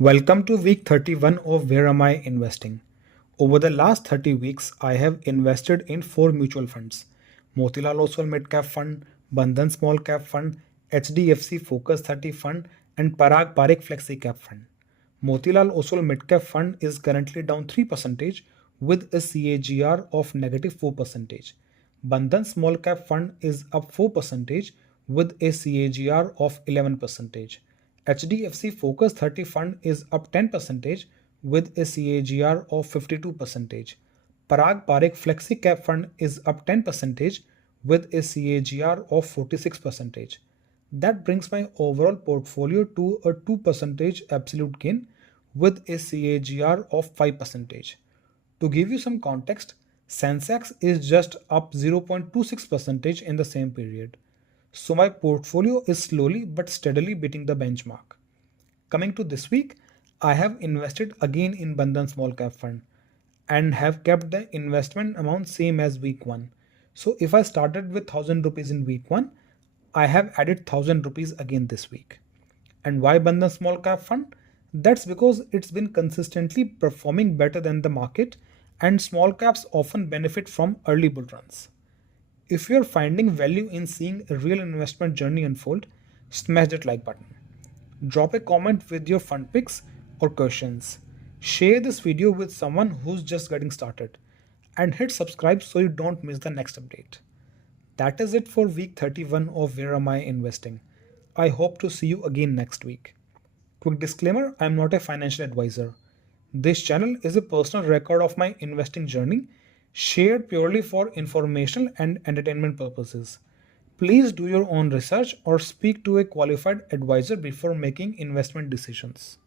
Welcome to week 31 of Where Am I Investing? Over the last 30 weeks, I have invested in four mutual funds: Motilal Oswal Midcap Fund, Bandhan Small Cap Fund, HDFC Focus 30 Fund, and Parikh Flexi Cap Fund. Motilal Oswal Midcap Fund is currently down 3% with a CAGR of negative 4%. Bandhan Small Cap Fund is up 4% with a CAGR of 11%. HDFC Focus 30 Fund is up 10% with a CAGR of 52%. Parikh Flexi Cap Fund is up 10% with a CAGR of 46%. That brings my overall portfolio to a 2% absolute gain with a CAGR of 5%. To give you some context, Sensex is just up 0.26% in the same period. So my portfolio is slowly but steadily beating the benchmark. Coming to this week, I have invested again in Bandhan Small Cap Fund and have kept the investment amount same as week 1. So if I started with 1000 rupees in week 1, I have added 1000 rupees again this week. And why Bandhan Small Cap Fund? That's because it's been consistently performing better than the market, and small caps often benefit from early bull runs. If you're finding value in seeing a real investment journey unfold, smash that like button. Drop a comment with your fund picks or questions. Share this video with someone who's just getting started. And hit subscribe so you don't miss the next update. That is it for week 31 of Where Am I Investing? I hope to see you again next week. Quick disclaimer, I am not a financial advisor. This channel is a personal record of my investing journey, shared purely for informational and entertainment purposes. Please do your own research or speak to a qualified advisor before making investment decisions.